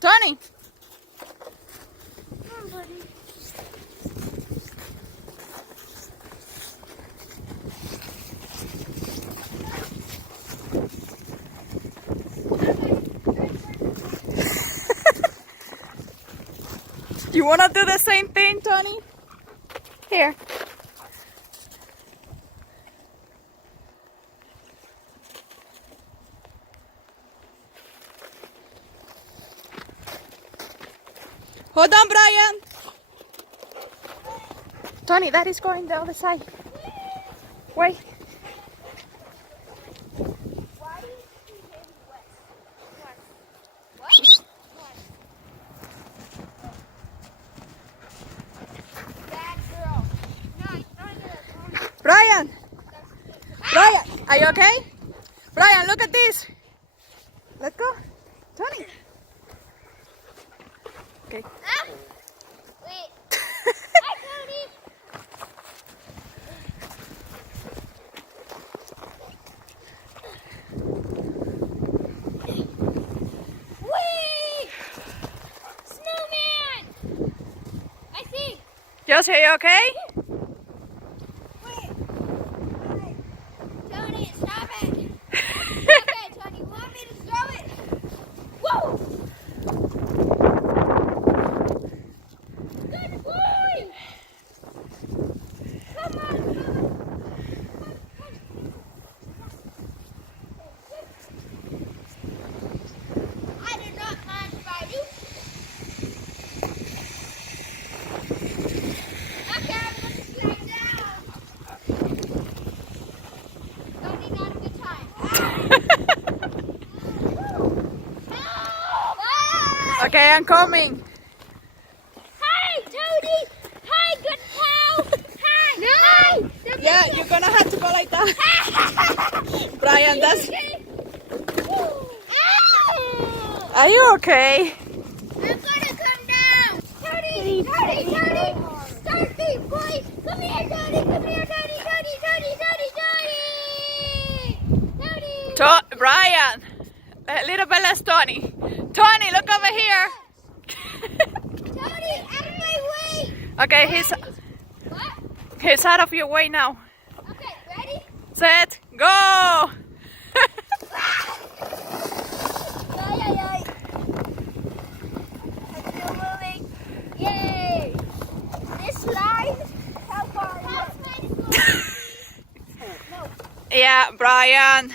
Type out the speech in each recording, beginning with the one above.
Tony. Come on, buddy. You wanna do the same thing, Tony? Here. Hold on, Brian. Tony, that is going the other side. Wait. Why is he heading west? Bad girl. No, you're not gonna come. Brian. Brian, are you okay? Brian, look at this. Let's go. Tony. Okay. Ah! Wait. Hi, Cody. Wait! Snowman! I think. Josie, are you okay? Wait. Wait. Tony, stop it. Okay, Tony, you want me to throw it? Whoa! Good boy! Come on, come on. I did not mind fighting. Okay, I'm gonna slide down. Tony, not a good time. Ah! Okay, I'm coming. Hi, Tony! Hi, good pal! Hi! No! Yeah, you're gonna have to go like that. Brian, that's... Ow! Are you okay? I'm gonna come down! Tony! Tony! Tony! Start me, boy! Come here, Tony! Come here, Tony! Tony! Tony! Tony! Tony! Tony! Brian, a little bit less Tony. Tony, look over here. Tony, out of my way! Okay, What? he's out of your way now. Okay, ready? Set, go. Ay, ay, ay. I'm still moving. Yay! This line, how far is it? No. Yeah, Brian.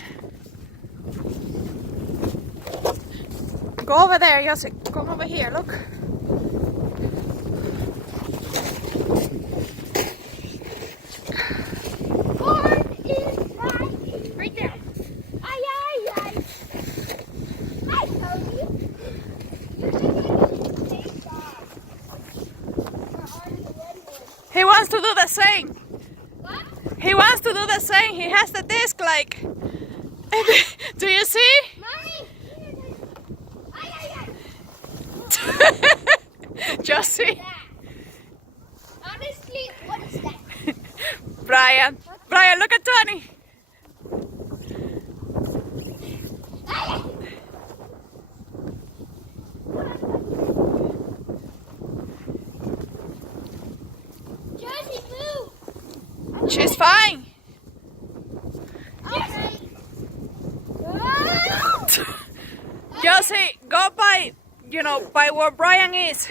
Go over there, Josie. Come over here, look. Corn is right there. Ay, ay, ay. Hi, Cody. You think I can take that? Or are you ready? He wants to do the same. What? He wants to do the same. He has the disc like... Do you see? Mommy! Ay, ay, ay. Josie. That. Honestly, what is that? Brian. Brian, look at Tony. Ay, ay. Josie, move! She's fine. Okay. Josie, go by, by where Brian is.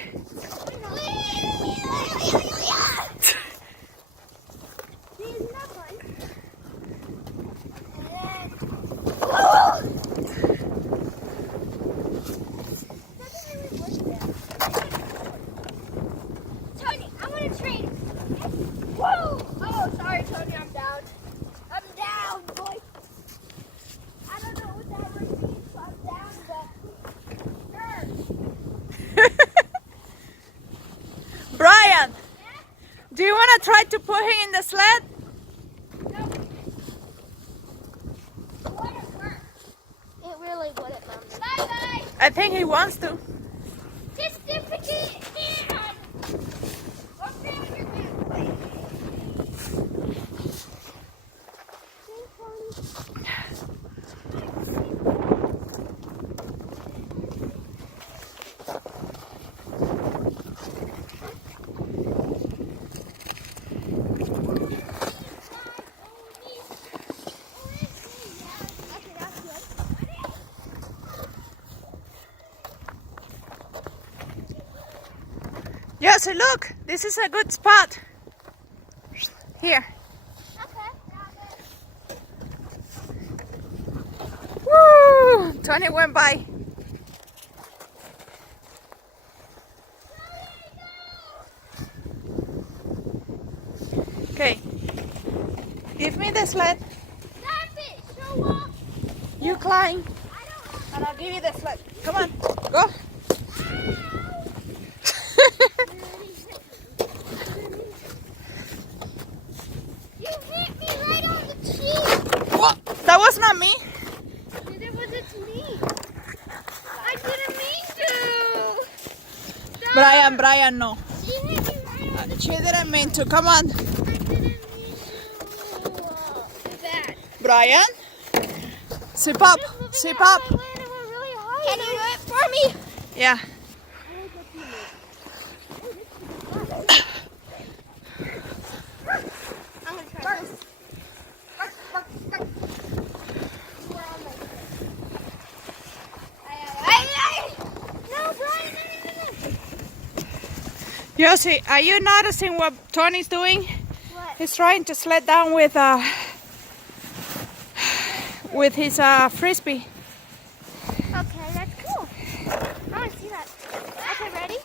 Tony, I want to trade. Whoa! Oh, sorry, Tony, I'm down. I'm down, boy. I don't know what that word means, so I'm down, but. Brian, Yeah? do you want to try to put him in the sled? No. It wouldn't work. It really wouldn't, Mom. Bye-bye. I think he wants to. Certificate and... What's down your back, please? Yes, look, this is a good spot. Here. Okay. Woo! Tony went by. Okay. Give me the sled. Stop it! Show up! You climb. I don't And I'll give you the sled. Come on, go. You hit me right on the cheek! What? That was not me. Neither was it me. I didn't mean to! Stop. Brian, no. She hit me right on the She didn't mean to. Come on. I didn't mean to. Too bad. Brian, sip up. Sip up. Can you do it for me? Yeah. I'm gonna try this. No, Brian, no. Josie, are you noticing what Tony's doing? What? He's trying to sled down with his frisbee. Okay, that's cool. I want to see that. Okay, ready?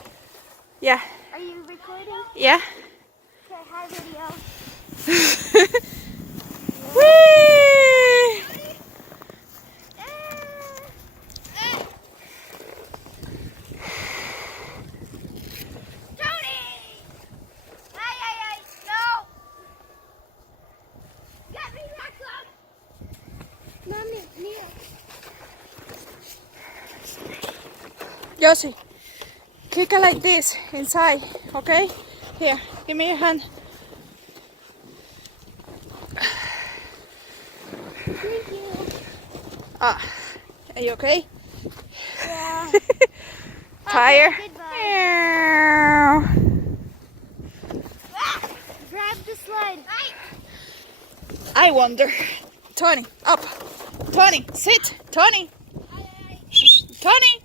Yeah. Are you recording? Yeah. Okay, hi video. Whee! Tony! Ay, no! Get me back up! Mommy, Mia. Josie, kick it like this inside, okay? Here, give me your hand. Thank you. Are you okay? Yeah. Tired? Okay, goodbye. Meow. Grab the sled. I wonder. Tony, up. Tony, sit. Tony. Tony.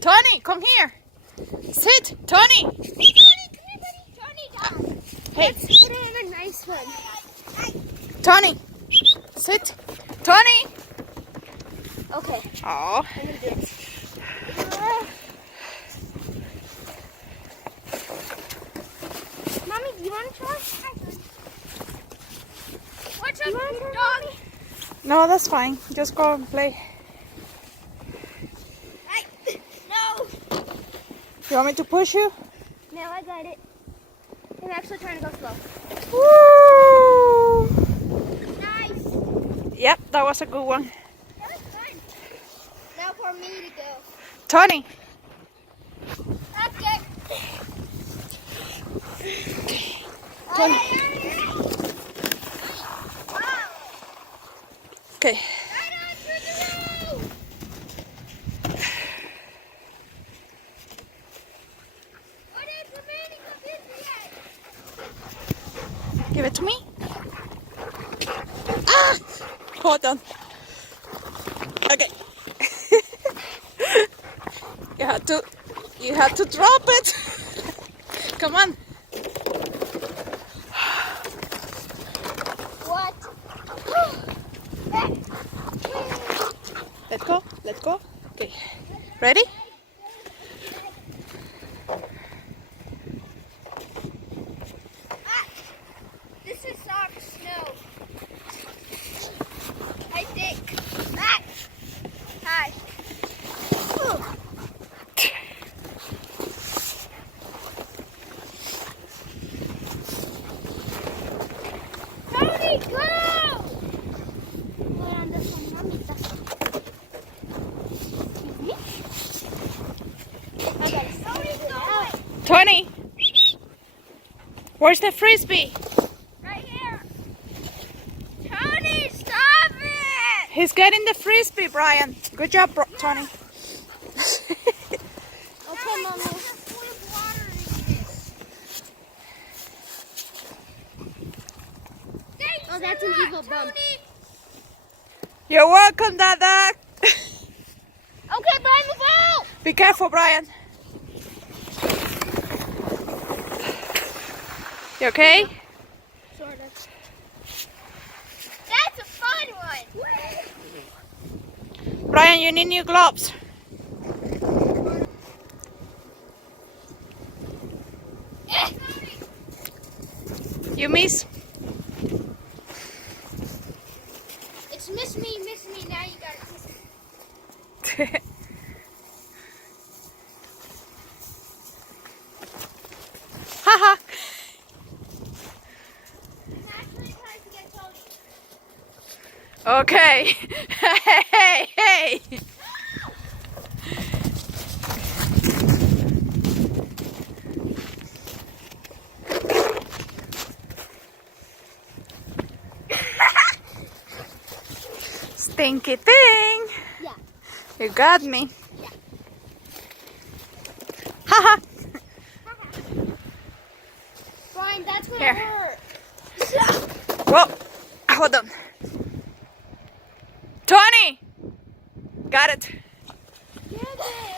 Tony, come here. Sit. Tony. Tony, come here, buddy. Tony, down. Hey, Let's put in a nice one. Tony. Sit. Tony. Okay, Oh. I'm gonna do it. Mommy, do you want to try? What's up, doggy? No, that's fine. Just go and play. No. You want me to push you? No, I got it. I'm actually trying to go slow. Woo! Nice. Yep, that was a good one. That was fun. Now for me to go. Tony. Okay. Tony. Okay. Give it to me. Ah! Hold on. Okay. You have to drop it. Come on. What? Let go. Let go. Okay. Ready? This is soft snow. I think. Ah. Hi. Tony, go! Voy a andar con mamita. Excuse me? I got it. Tony, go! Tony. Where's the frisbee? Right here. Tony, stop it! He's getting the frisbee, Brian. Good job, Tony. Okay, Mommy. Oh, that's an evil bump. You're welcome, Dada. Okay, Brian, move out! Be careful, Brian. You okay? Sort of. That's a fun one. Brian, you need new gloves. You miss? It's miss me, now you gotta kiss me. Haha. Actually, try to get Tony. Okay. Hey, hey. Stinky thing. Yeah. You got me. Yeah. Haha. Brian, that's gonna Here. hurt. Whoa. Hold on. 20. Got it. Get it.